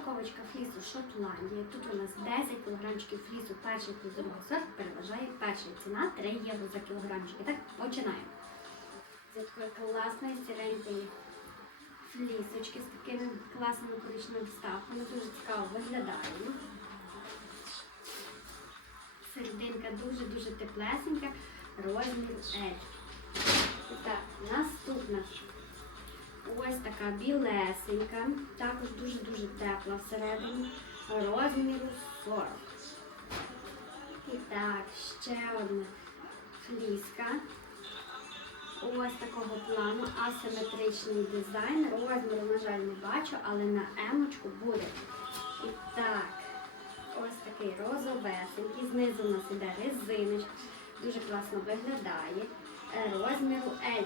Упаковочка флісу Шотландія. Тут у нас 10 кілограмчиків флісу перший другий сорт переважає перший. Ціна 3 євро за кілограмчик. І так починаємо. Це такої класної сіренької флісочки з такими класними коричневими вставками. Дуже цікаво виглядає. Серединка дуже-дуже теплесенька, розмір L. Так, наступна. Ось така білесенька, також дуже-дуже тепла всередині, розміру 40. І так, ще одна фліска. Ось такого плану, асиметричний дизайн. Розміру, на жаль, не бачу, але на емочку буде. І так, ось такий розовесенький. Знизу у нас іде резиночка. Дуже класно виглядає. Е, Розміру L.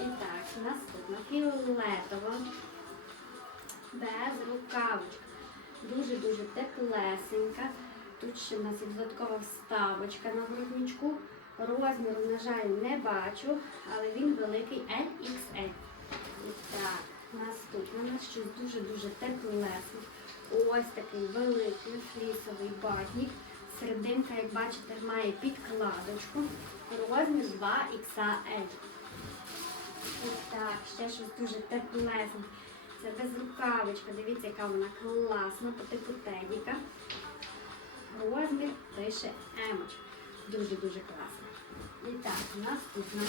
І так, наступна фіолетова. Без рукавочка. Дуже-дуже теплесенька. Тут ще в нас є додаткова вставочка на грудничку. Розміру, на жаль, не бачу, але він великий LXL. І так, наступне у нас щось дуже-дуже теплесне. Ось такий великий флісовий батник. Серединка, як бачите, має підкладочку. Розмір 2XL. Ось так, ще щось дуже теплесне. Це безрукавочка. Дивіться, яка вона класна, по типу тедіка. Розмір пише емочка. Дуже-дуже класно. І так, наступна.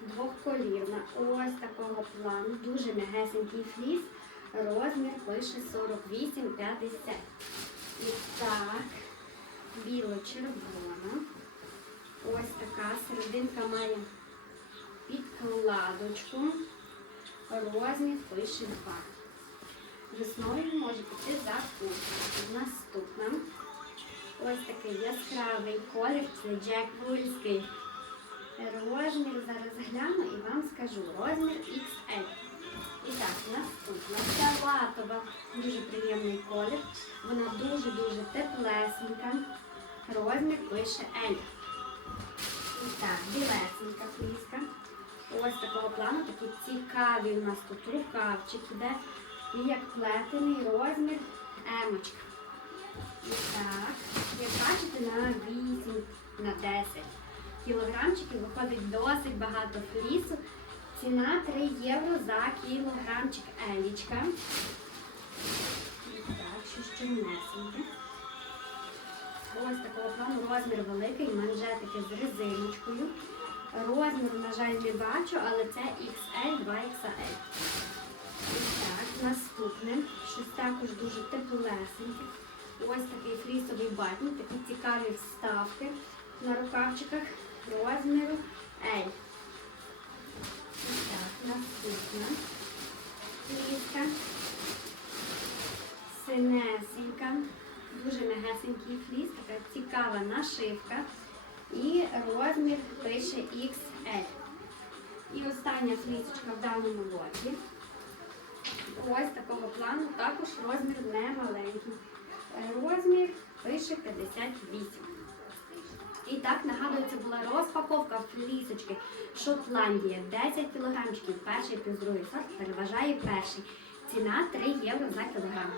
Двохколірна. Ось такого плану. Дуже м'ягесенький фліс. Розмір пише 48,50. І так, біло-червона. Ось така серединка має підкладочку. Розмір пише 2. Весною може піти за курсом. Наступна. Ось такий яскравий колір, це Джек Вульський. Розмір зараз гляну і вам скажу. Розмір XL. І так, наступна салатова. Дуже приємний колір. Вона дуже-дуже теплесенька. Розмір пише L. Так, білесенька фліска. Ось такого плану, такі цікаві у нас тут рукавчик іде. І як плетений розмір емочка. Так, як бачите, на 8, на 10 кілограмчиків виходить досить багато флісу. Ціна 3 євро за кілограмчик елічка. Так, що ще внесеньке. Ось такого плану розмір великий, манжетики з резиночкою. Розміру, на жаль, не бачу, але це XL, 2XL. Так, наступне, щось також дуже теплесеньке. Ось такий флісовий батник, такі цікаві вставки на рукавчиках розміру L. Так, фліска. Синесенька, дуже м'ягесенький фліс, така цікава нашивка. І розмір пише XL. І остання флісочка в даному лоті. Ось такого плану, також розмір не маленький. Розмір пише 58. І так, нагадую, це була розпаковка флісочки Шотландія. 10 кілограмчиків. Перший плюс другий сорт переважає перший. Ціна 3 євро за кілограм.